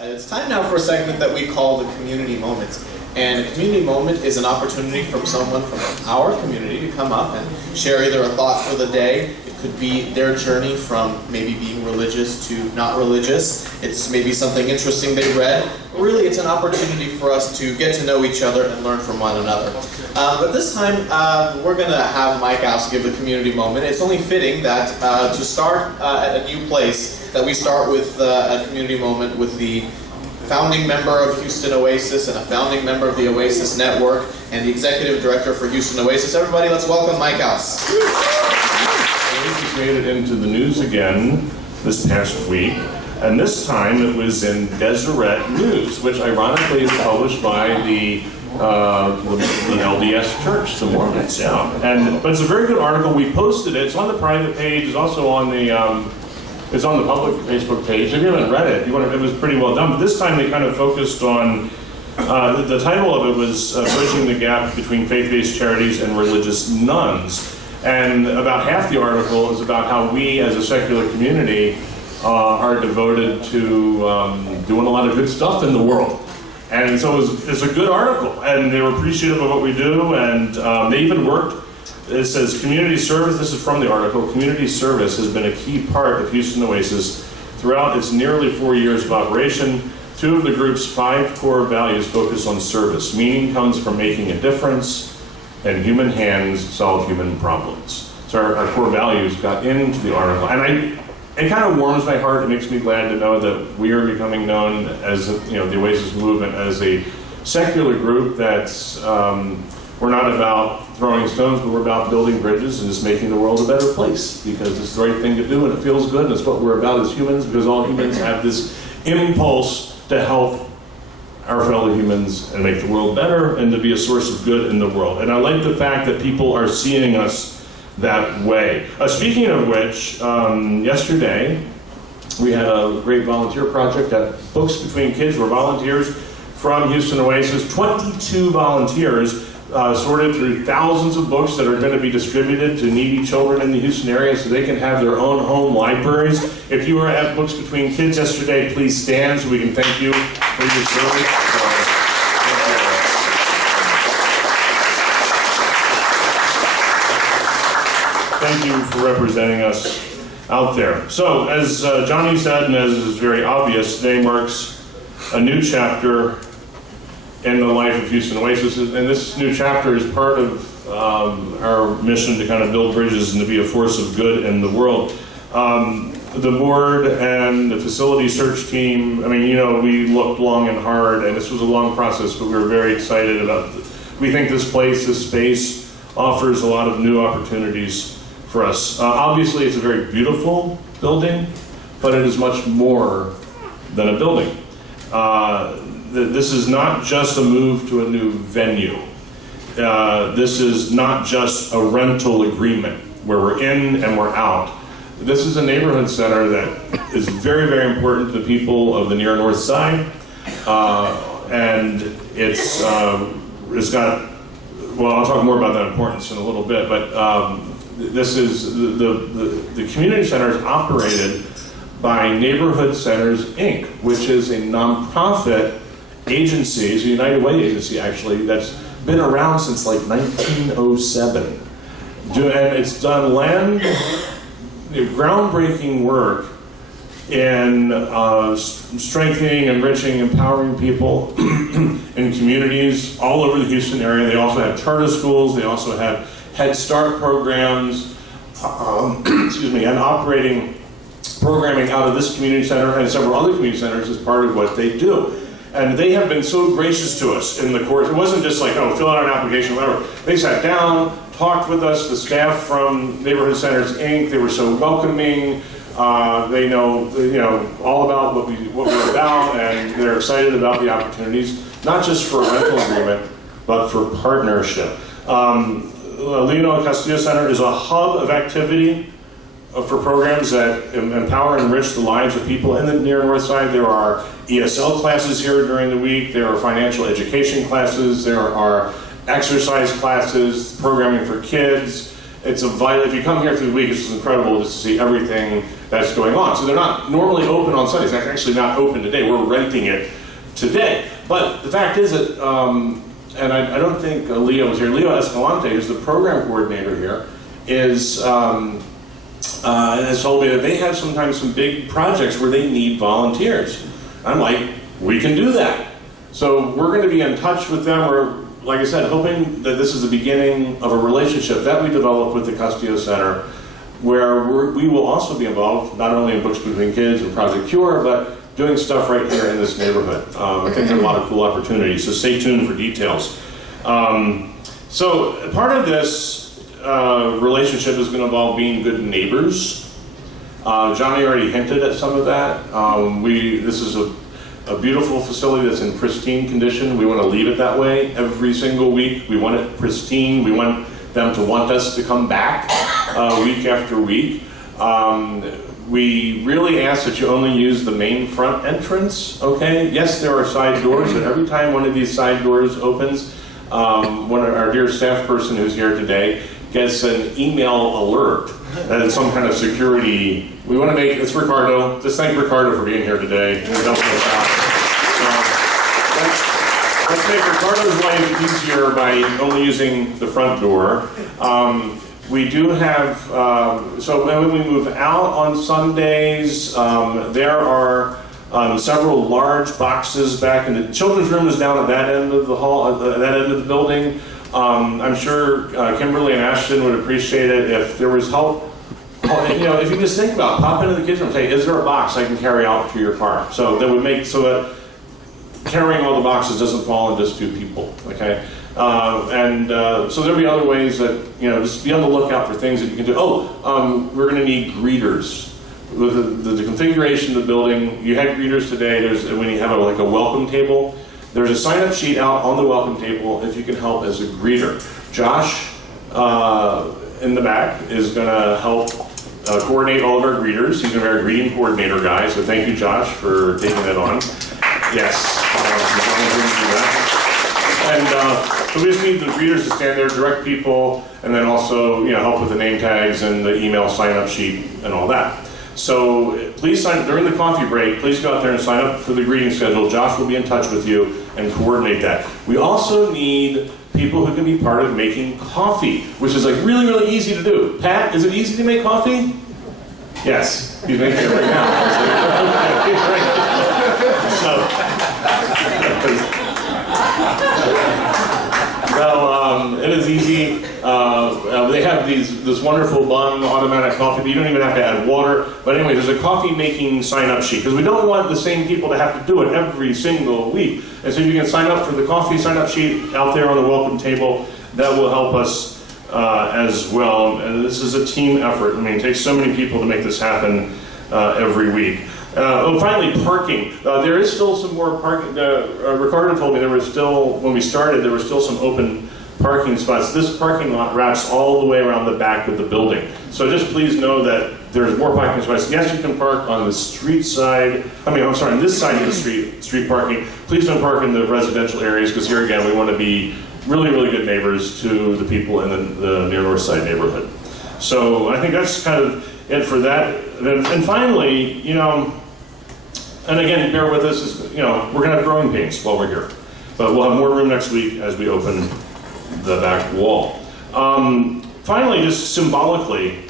It's time now for a segment that we call the Community Moment. And a community moment is an opportunity from someone from our community to come up and share either a thought for the day. It could be their journey from maybe being religious to not religious. It's maybe something interesting they read. Really, it's an opportunity for us to get to know each other and learn from one another. But this time, we're going to have Mike House give the community moment. It's only fitting that to start at a new place, that we start with a community moment with the founding member of Houston Oasis and a founding member of the Oasis Network and the executive director for Houston Oasis. Everybody, let's welcome Mike House. Oasis made it into the news again this past week, and this time it was in Deseret News, which ironically is published by the LDS Church, the Mormons. Yeah. But it's a very good article. We posted it. It's on the private page. It's also on the it's on the public Facebook page. If you haven't read it, it was pretty well done. But this time they kind of focused on, the title of it was Bridging the Gap Between Faith-Based Charities and Religious Nuns. And about half the article is about how we as a secular community are devoted to doing a lot of good stuff in the world. And so it's a good article. And they were appreciative of what we do. And they even worked. It says community service, this is from the article, community service has been a key part of Houston Oasis throughout its nearly 4 years of operation. Two of the group's 5 core values focus on service. Meaning comes from making a difference, and human hands solve human problems. So our core values got into the article. And it kind of warms my heart. It makes me glad to know that we are becoming known as, the Oasis movement as a secular group that's, we're not about throwing stones, but we're about building bridges and just making the world a better place, because it's the right thing to do and it feels good, and it's what we're about as humans, because all humans have this impulse to help our fellow humans and make the world better and to be a source of good in the world. And I like the fact that people are seeing us that way. Speaking of which, yesterday we had a great volunteer project at Books Between Kids, where volunteers from Houston Oasis, 22 volunteers, sorted through thousands of books that are going to be distributed to needy children in the Houston area so they can have their own home libraries. If you were at Books Between Kids yesterday, please stand so we can thank you for your service. Thank you for representing us out there. So, as Johnny said, and as is very obvious, today marks a new chapter in the life of Houston Oasis, and this new chapter is part of our mission to kind of build bridges and to be a force of good in the world. The board and the facility search team, we looked long and hard, and this was a long process, but we were very excited about it. We think this space offers a lot of new opportunities for us. Obviously, it's a very beautiful building, but it is much more than a building. This is not just a move to a new venue. This is not just a rental agreement where we're in and we're out. This is a neighborhood center that is very, very important to the people of the near north side. And it's got, I'll talk more about that importance in a little bit, but this is, the community center is operated by Neighborhood Centers, Inc., which is a nonprofit agency, it's a United Way agency actually, that's been around since like 1907. And it's done groundbreaking work in strengthening, enriching, empowering people in communities all over the Houston area. They also have charter schools, they also have Head Start programs, and operating programming out of this community center and several other community centers is part of what they do. And they have been so gracious to us in the course. It wasn't just like, fill out an application, whatever. They sat down, talked with us, the staff from Neighborhood Centers, Inc. They were so welcoming. They know, all about what we're about, and they're excited about the opportunities, not just for a rental agreement, but for partnership. Leonel Castillo Center is a hub of activity for programs that empower and enrich the lives of people in the near north side. There are ESL classes here during the week. There are financial education classes. There are exercise classes, programming for kids. It's a vital, if you come here through the week, it's incredible just to see everything that's going on. So they're not normally open on Sundays. They're actually not open today. We're renting it today. But the fact is that, and I don't think Leo was here. Leo Escalante, who's the program coordinator here, has told me that they have sometimes some big projects where they need volunteers. I'm like, we can do that. So we're going to be in touch with them. We're, like I said, hoping that this is the beginning of a relationship that we develop with the Castillo Center, where we will also be involved, not only in Books Between Kids and Project Cure, but doing stuff right here in this neighborhood. I think there are a lot of cool opportunities, so stay tuned for details. So part of this relationship is going to involve being good neighbors. Johnny already hinted at some of that. This is a beautiful facility that's in pristine condition. We want to leave it that way every single week. We want it pristine. We want them to want us to come back week after week. We really ask that you only use the main front entrance, okay? Yes, there are side doors, but every time one of these side doors opens, our dear staff person who's here today gets an email alert that it's some kind of security. We want to make, it's Ricardo, just thank Ricardo for being here today. Let's make Ricardo's life easier by only using the front door. We do have, so when we move out on Sundays, there are several large boxes back in the children's room is down at that end of the hall, at that end of the building. I'm sure Kimberly and Ashton would appreciate it if there was help. If you just think about it, pop into the kids' room and say, is there a box I can carry out to your car? So that would make so that carrying all the boxes doesn't fall on just two people, okay? So there'll be other ways that, just be on the lookout for things that you can do. We're going to need greeters. With the configuration of the building, you had greeters today. When you have a welcome table, there's a sign-up sheet out on the welcome table if you can help as a greeter. Josh in the back is going to help coordinate all of our greeters. He's going to be our greeting coordinator guy, so thank you, Josh, for taking that on. Yes. So we just need the greeters to stand there, direct people, and then also help with the name tags and the email sign-up sheet and all that. So please sign during the coffee break. Please go out there and sign up for the greeting schedule. Josh will be in touch with you and coordinate that. We also need people who can be part of making coffee, which is really, really easy to do. Pat, is it easy to make coffee? Yes, he's making it right now. It is easy. They have this wonderful Bunn automatic coffee, but you don't even have to add water. But anyway, there's a coffee making sign-up sheet, because we don't want the same people to have to do it every single week. And so you can sign up for the coffee sign-up sheet out there on the welcome table. That will help us as well. And this is a team effort. It takes so many people to make this happen every week. Finally, parking. There is still some more parking. Ricardo told me there was still, when we started, there were still some open parking spots. This parking lot wraps all the way around the back of the building. So just please know that there's more parking spots. Yes, you can park on the street side. On this side of the street parking. Please don't park in the residential areas, because here again, we want to be really, really good neighbors to the people in the near North Side neighborhood. So I think that's kind of it for that. And finally, and again, bear with us, we're going to have growing pains while we're here. But we'll have more room next week as we open the back wall. Finally, just symbolically,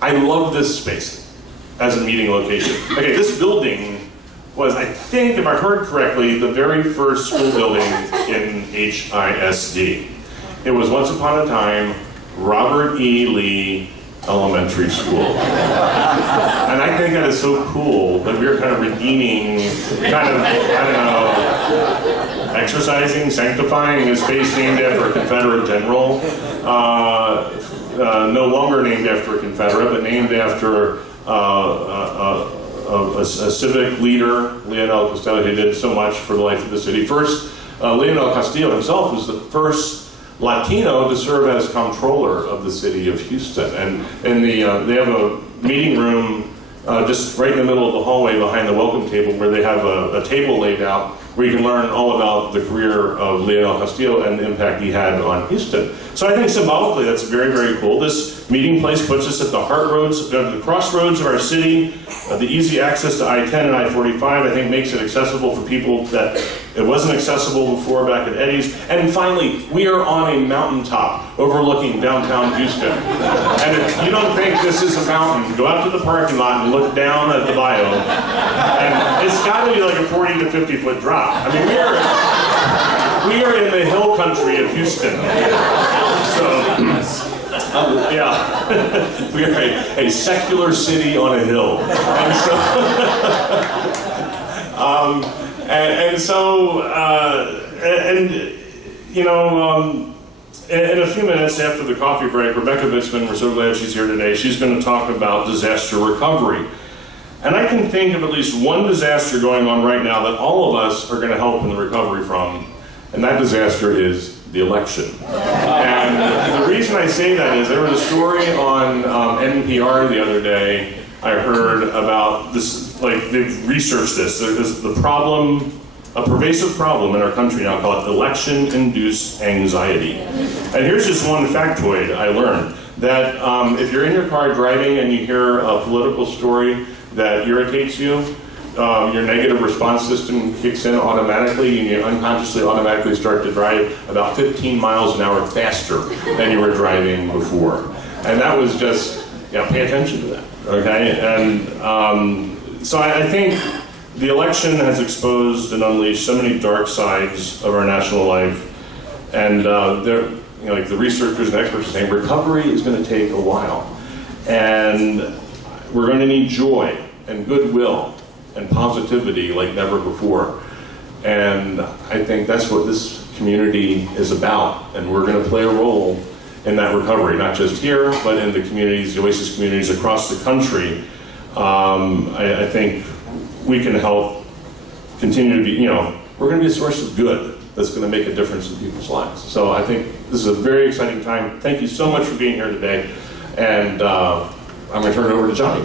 I love this space as a meeting location. Okay, this building was, I think, if I heard correctly, the very first school building in HISD. It was once upon a time Robert E. Lee Elementary School. And I think that is so cool that we're kind of redeeming, exercising, sanctifying a space named after a Confederate general. No longer named after a Confederate, but named after a civic leader, Leonel Castillo, who did so much for the life of the city. First, Leonel Castillo himself was the first Latino to serve as comptroller of the city of Houston. And they have a meeting room just right in the middle of the hallway behind the welcome table, where they have a table laid out where you can learn all about the career of Leonel Castillo and the impact he had on Houston. So I think symbolically that's very, very cool. This meeting place puts us at the the crossroads of our city. The easy access to I-10 and I-45, I think, makes it accessible for people that it wasn't accessible before back at Eddie's. And finally, we are on a mountaintop overlooking downtown Houston. And if you don't think this is a mountain, go out to the parking lot and look down at the bio. And it's got to be like a 40 to 50 foot drop. I mean, we are in the hill country of Houston. So, yeah, we are a secular city on a hill. In a few minutes after the coffee break, Rebecca Bitzman, we're so glad she's here today, she's going to talk about disaster recovery. And I can think of at least one disaster going on right now that all of us are going to help in the recovery from, and that disaster is the election. And the reason I say that is there was a story on NPR the other day. I heard about this, like they've researched this. There's the problem, a pervasive problem in our country now called election-induced anxiety. And here's just one factoid I learned, that if you're in your car driving and you hear a political story that irritates you, your negative response system kicks in automatically, and you unconsciously automatically start to drive about 15 miles an hour faster than you were driving before. And that was just, pay attention to that, okay? And so I think the election has exposed and unleashed so many dark sides of our national life. And like the researchers and experts are saying, recovery is going to take a while. And we're going to need joy and goodwill and positivity like never before. And I think that's what this community is about. And we're going to play a role in that recovery, not just here, but in the communities, the Oasis communities across the country. I think we can help continue to be, we're going to be a source of good that's going to make a difference in people's lives. So I think this is a very exciting time. Thank you so much for being here today. And I'm going to turn it over to Johnny.